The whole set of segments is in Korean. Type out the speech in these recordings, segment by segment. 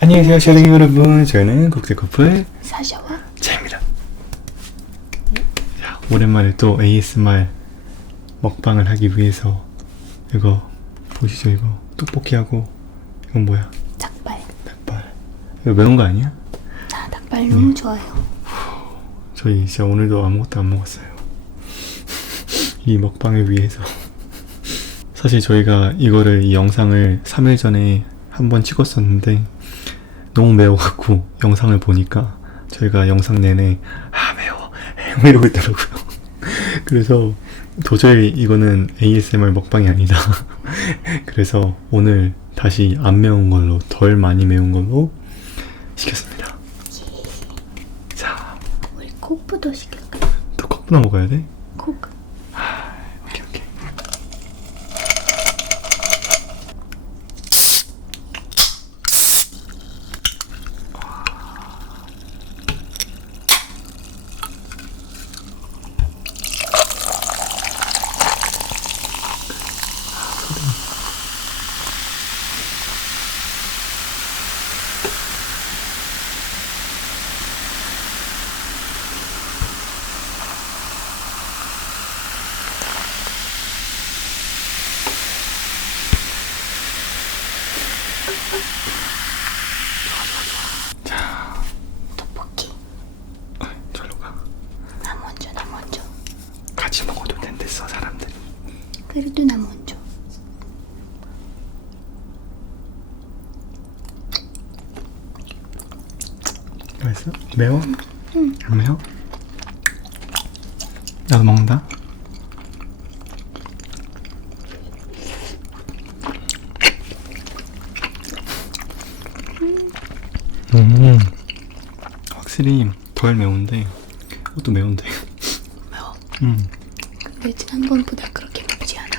안녕하세요, 샤링 여러분. 저는 국제 커플 사샤와 차입니다. 자, 오랜만에 또 ASMR 먹방을 하기 위해서 이거 보시죠, 이거 떡볶이하고 이건 뭐야? 닭발. 닭발. 이거 매운 거 아니야? 아 닭발 너무 네. 좋아요. 저희 진짜 오늘도 아무것도 안 먹었어요. 이 먹방을 위해서. 사실 저희가 이거를 이 영상을 3일 전에 한 번 찍었었는데 너무 매워갖고 영상을 보니까 저희가 영상 내내 아 매워 매워 이러고 있더라고요. 그래서 도저히 이거는 ASMR 먹방이 아니다. 그래서 오늘 다시 안 매운 걸로 덜 많이 매운 걸로 시켰습니다. 자, 우리 콕부터 시킬까? 또 컵부나 먹어야 돼? 콕. 오케이 오케이 떡볶이. 어, 절로 가 나 먼저 나 먼저. 같이 먹어도 된댔어 사람들이 그래도 나 먼저. 맛있어? 매워? 안 매워? 나도 먹는다 음 확실히 덜 매운데 이것도 매운데 매워. 음 근데 지난 번보다 그렇게 맵지 않아.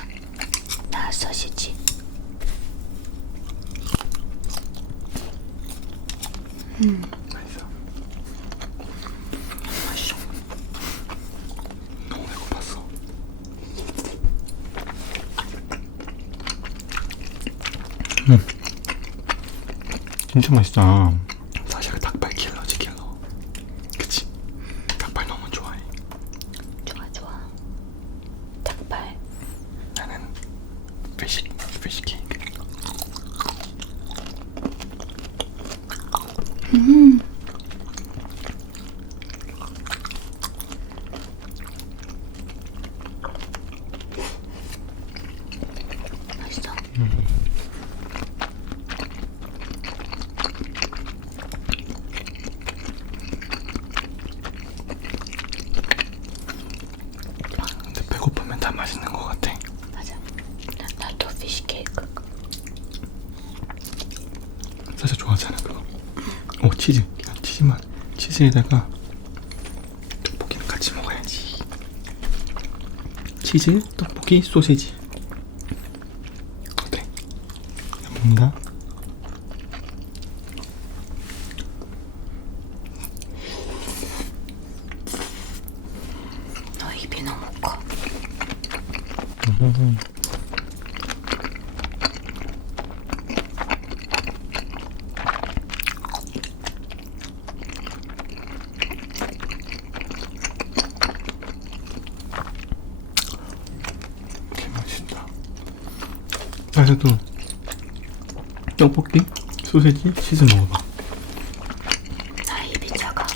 나 소시지. 맛있어. 맛있어. 너무 배고팠어. 음. 진짜 맛있다 사실 닭발 킬러지 킬러 그치 닭발 너무 좋아해 좋아 좋아. 닭발. 나는 피시 피시 케이크 음. 맛있어. 근데 배고프면 다 맛있는 것 같아 맞아. 나, 나도 피시 케이크. 사실 좋아하잖아 그거 오 치즈 야, 치즈만 치즈에다가 떡볶이는 같이 먹어야지 치즈 떡볶이 소세지 어때? 잘 먹는다? 너 입이 너무 커. 개 맛있다 그래도 떡볶이 소세지 치즈 먹어봐. 나 입이 작아.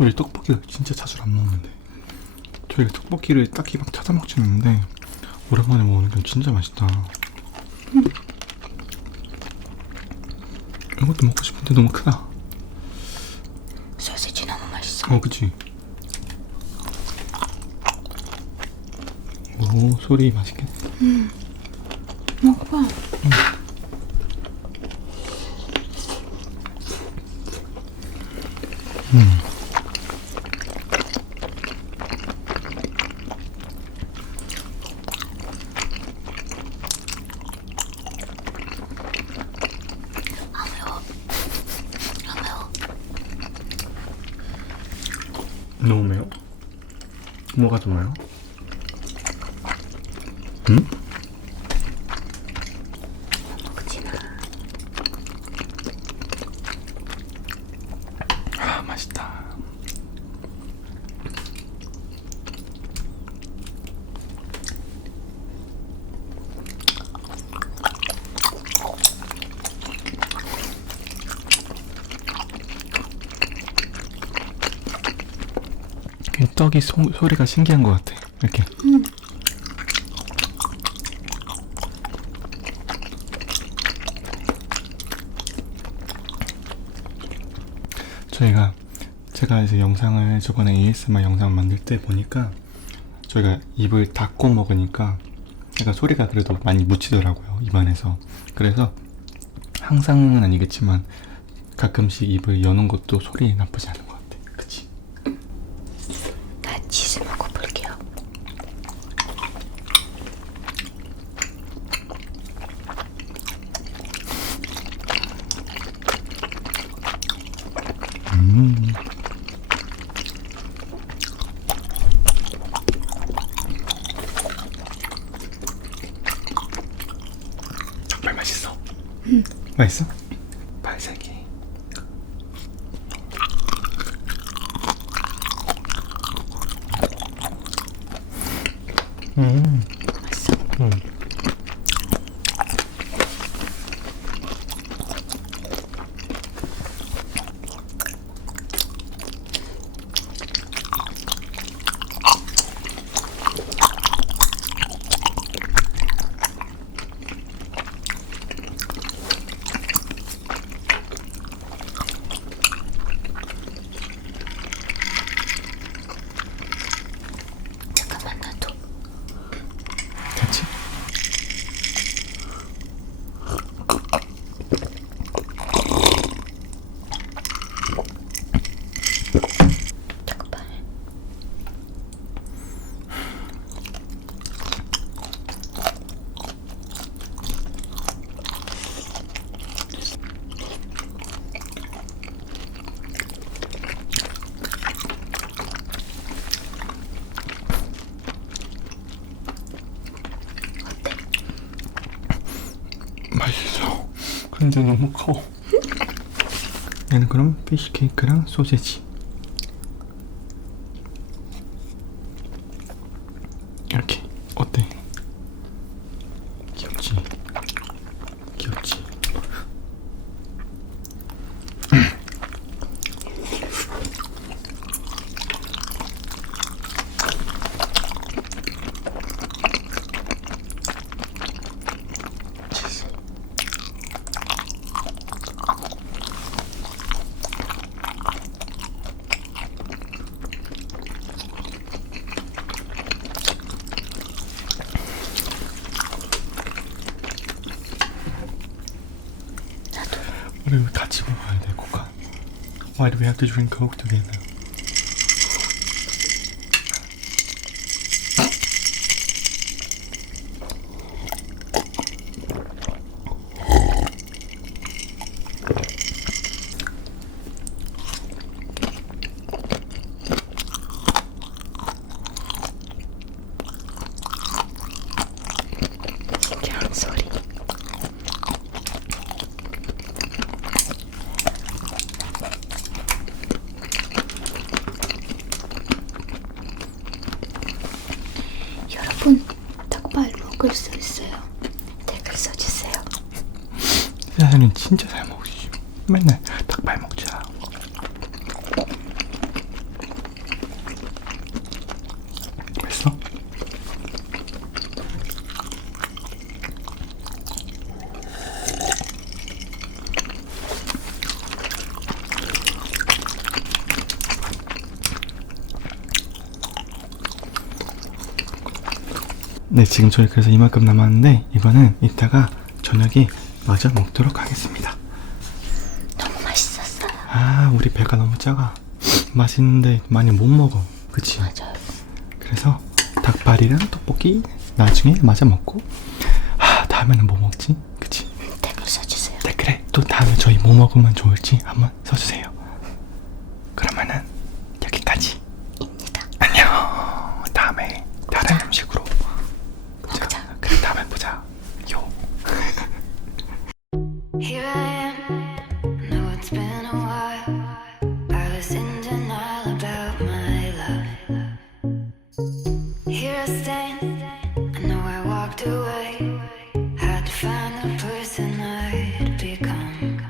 우리 떡볶이를 진짜 자주 안 먹는데. 저희가 떡볶이를 딱히 막 찾아 먹진 않는데 오랜만에 먹는 게 진짜 맛있다. 이것도 먹고 싶은데 너무 크다 어. 어 그치 오 소리 맛있겠다 먹어봐. 너무 매워? 뭐가 좋아요? 응? 음? 떡이 소, 소리가 신기한 것 같아. 이렇게. 응. 저희가 제가 이제 영상을 저번에 ASMR 영상 만들 때 보니까 저희가 입을 닫고 먹으니까 약간 소리가 그래도 많이 묻히더라고요 입안에서 그래서 항상은 아니겠지만 가끔씩 입을 여는 것도 소리 나쁘지 않은 것 같아 그치? 나 치즈 먹어볼게요. 음. 정말 맛있어. 맛있어? 발색이. 음. 맛있어. 음. 근데 너무 커. 얘는 그럼 피쉬 케이크랑 소세지. 이렇게 어때? 귀엽지? Why do we have to drink Coke together? 세상은 진짜 잘 먹으시죠. 맨날 닭발 먹자. 맛있어? 네, 지금 저희 그래서 이만큼 남았는데 이거는 이따가 저녁에 마저 먹도록 하겠습니다. 너무 맛있었어요. 아, 우리 배가 너무 작아. 맛있는데 많이 못 먹어. 그치? 맞아요. 그래서 닭발이랑 떡볶이 나중에 마저 먹고 아, 다음에는 뭐 먹지? 그치? 댓글 써주세요. 댓글에 또 다음에 저희 뭐 먹으면 좋을지 한번 써주세요.